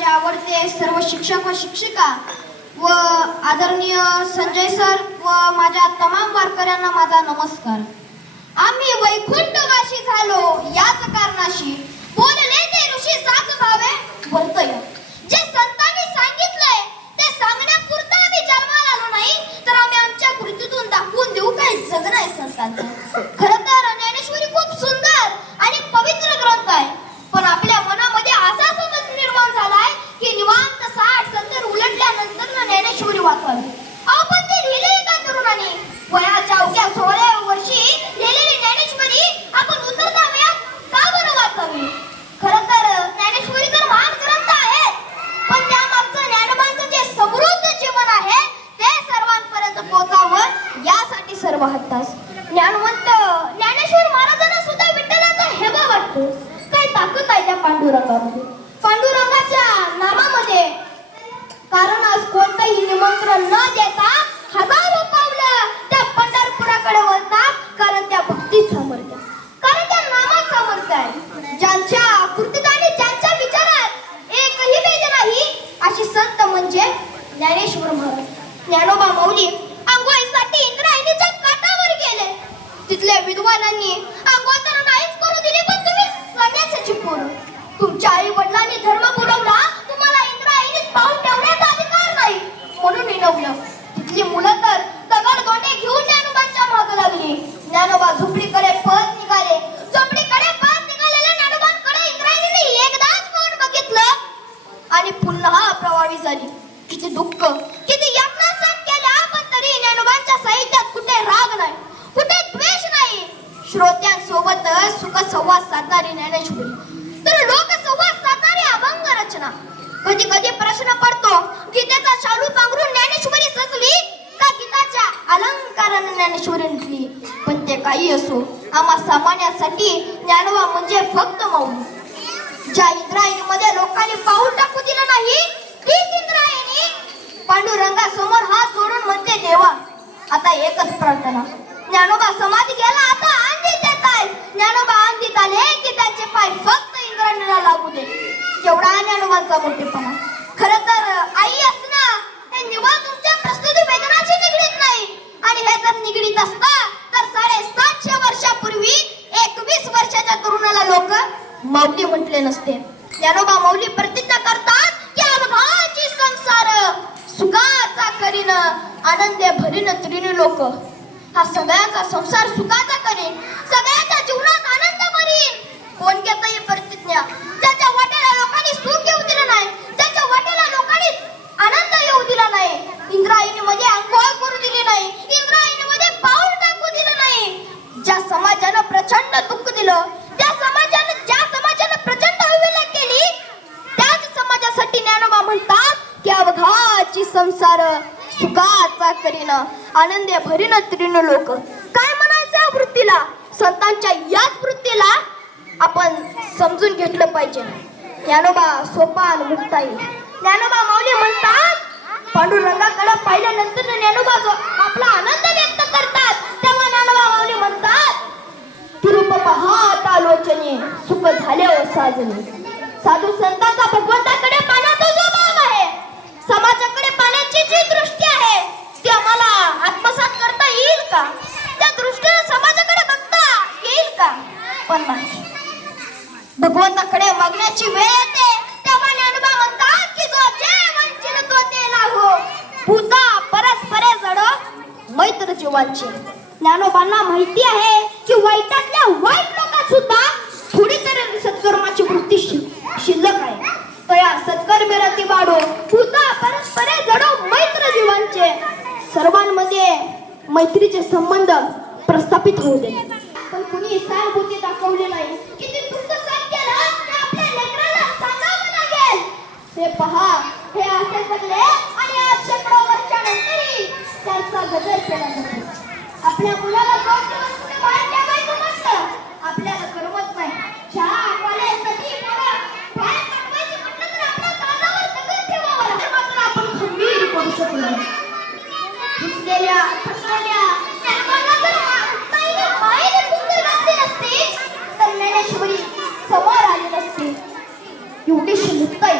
माझे आवडते सर्व शिक्षक व शिक्षिका व आदरणीय संजय सर व माझ्या तमाम वारकऱ्यांना माझा नमस्कार. आम्ही वैकुंठवासी झालो याच कारणाशी बोलले ते ऋषी साच भावे वर्तय. जे संतांनी सांगितलंय ते सांगण्यापुरतं आम्ही जन्माला आलो नाही तर आम्ही आमच्या कृतीतून दाखवून देऊ काय जग नाही संतांचं. खरं तर ज्ञानेश्वरी खूप सुंदर आणि पवित्र ग्रंथ आहे, पण आपल्या मनामध्ये असा समज निर्माण झालाय की निवांत 60-70 उलटल्यानंतर ज्ञानेश्वरी वाचावी. अहो पण ते लिहिले का तरुणांनी? वयाच्या अवघ्या 16व्या वर्षी लिहिलेली ज्ञानेश्वरी आपण उतरत्या वयात का बरं वाचावी? खरं तर ज्ञानेश्वरी तर महान ग्रंथ आहे, पण त्यामागचं ज्ञानमानचं जे समृद्ध जीवन आहे ते सर्वांपर्यंत पोहोचावं यासाठी सर्व हत्तास. ज्ञानवंत ज्ञानेश्वर महाराजांना सुद्धा विठ्ठलाचा हेवा वाटतो. काय ताकद आहे त्या पांडुरंगामध्ये, पांडुरंगाच्या नामामध्ये. कारण आज कोणतंही निमंत्रण न देता हजारो पावलं त्या पंढरपुराकडे वळतात, कारण त्या भक्तीत सामर्थ्य, कारण त्या नामात सामर्थ्य आहे. ज्यांच्या कृतीत आणि ज्यांच्या विचारात एकही भेद नाही अशी संत म्हणजे ज्ञानेश्वर महाराज. ज्ञानोबा माऊली आंघोळीसाठी इंद्रायणीच्या काठावर गेले. तिथल्या विद्वानांनी आंघोळ तर नाहीच करू दिली, पण तुम्ही संन्यासाची पोरं, तुमच्या आई वडिलांनी धर्म पुरवला, तुम्हाला इंद्रायणीत पाहून ठेवण्याचा अधिकार नाही म्हणून विनवलं. तिथली मुलं तर दगड गोंडे घेऊन ज्ञानोबांच्या मागे लागली. ज्ञानोबा झोपडीकडे पळत निघाले. झोपडीकडे पळत निघालेल्या ज्ञानोबांकडे इंद्रायणीने एकदाच पाहून बघितलं आणि पुन्हा प्रवाही झाली. किती दुःख, किती यातना सहन केल्या, पण तरी ज्ञानोबांच्या साहित्यात कुठे राग नाही, कुठे द्वेष नाही. श्रोत्यांसोबत सुख संवाद साधणारी ज्ञानेश्वरी, तर लोक संवाद साधणारी अभंग रचना. कधी कधी प्रश्न पडतो, गीतेचा शालू पांघरून ज्ञानेश्वरी सजली का गीताच्या अलंकाराने ज्ञानेश्वरी नटली? पण ते काही असो, आम्हा सामान्यासाठी ज्ञानोबा म्हणजे फक्त माऊली. ज्या इंद्रायणीमध्ये लोकांनी पाऊल टाकू दिलं नाही तीच इंद्रायणी पांडुरंगासमोर हात जोडून म्हणते, देवा आता एकच प्रार्थना. ज्ञानोबा समाधी गेला, आता अंधीत येत आहे. ज्ञानोबा अंधीत आले की त्यांचे पाय फक्त इंद्रायणीला लागू दे. केवढा ज्ञानोबांचा मोठेपणा. खरं तर आई असणं हे निव्वळ तुमच्या प्रस्तुती वेदनाशी निगडीत नाही, आणि हे जर निगडीत असता तर 750 वर्षापूर्वी 21 वर्षाच्या तरुणाला लोक माऊली म्हटले नसते. ज्ञानोबा माऊली प्रतिज्ञा करतात की अवघाची संसार सुखाचा करीन, आनंदे भरीन त्रिणी लोक. हा सगळ्याचा संसार सुखाचा करीन, सगळ्याच्या जीवनात आनंद भरीन. कोण घेतं ही प्रतिज्ञा? ज्याच्या वाटेला लोकांनी सुख येऊ दिलं नाही, ज्याच्या वाटेला लोकांनी आनंद येऊ दिला नाही, इंद्रायणीमध्ये अंघोळ करू दिली नाही, इंद्रायणीमध्ये पाऊल टाकू दिलं नाही. ज्या समाजानं प्रचंड दुःख दिलं, ज्या समाजानं प्रचंड अवहेलना केली, त्याच समाजासाठी ज्ञानोबा म्हणतात की अवघाची संसार सुखाचा करीन, आनंदे भरीन त्रिण लोक. काय म्हणायचं या वृत्तीला? संतांच्या याच वृत्तीला आपण समजून घेतलं पाहिजे. ज्ञानोबा सोपा आणि मुक्त आहे. ज्ञानोबा माऊली म्हणतात, पांडुरंगाकडे पाहिल्यानंतर ज्ञानोबा जो आपला आनंद व्यक्त करतात, तेव्हा ज्ञानोबा माऊली म्हणतात, तिरूप पाहता लोचने सुख झाले ओ साजने. साधू संतांचा भगवंताकडे पाहण्याचा जो भाव आहे, समाजाकडे पाहण्याची जी दृष्टी आहे, ती आम्हाला आत्मसात करता येईल का? त्या दृष्टीने समाजाकडे बघता येईल का? पण नाही. भगवंताकडे मागण्याची वेळ येते तेव्हा ज्ञानोबा म्हणतात की जो जे वंचित तो ते लागो, भूता परस्परे जडो मैत्र जीवांचे. ज्ञानोबांना माहिती आहे की वाईटातल्या वाईट लोकात सुद्धा थोडी तरी सत्कर्माची वृत्ती शिल्लक आहे. तो या सत्कर्मी रती वाढो, भूता परस्परे जडो मैत्र जीवांचे. सर्वांमध्ये मैत्रीचे संबंध प्रस्थापित होऊ दे. पण कुणी सहानुभूती दाखवली नाही. किती दुःख सहन केलं ते आपल्या लेकराला सांगावं लागेल. हे पहा, हे असे जगले आणि आज शेकडो वर्षानंतरही त्यांचा गजर केला जातो. आपल्या मुलाला 2 दिवस कुठे बाहेर ठेवायचं म्हटलं, आपल्याला करमत नाही. शाळा कॉलेज कधी बाहेर पाठवायचं म्हटलं तर आपल्या कानावर दगड ठेवावा लागतो. मात्र आपण खंबीर करू शकलो नाही. घुसलेल्या थकलेल्या ज्ञानोबांना जर माईने पुत्र घातले नसते तर ज्ञानेश्वरी समोर आली नसते. एवढीशी मुक्ताई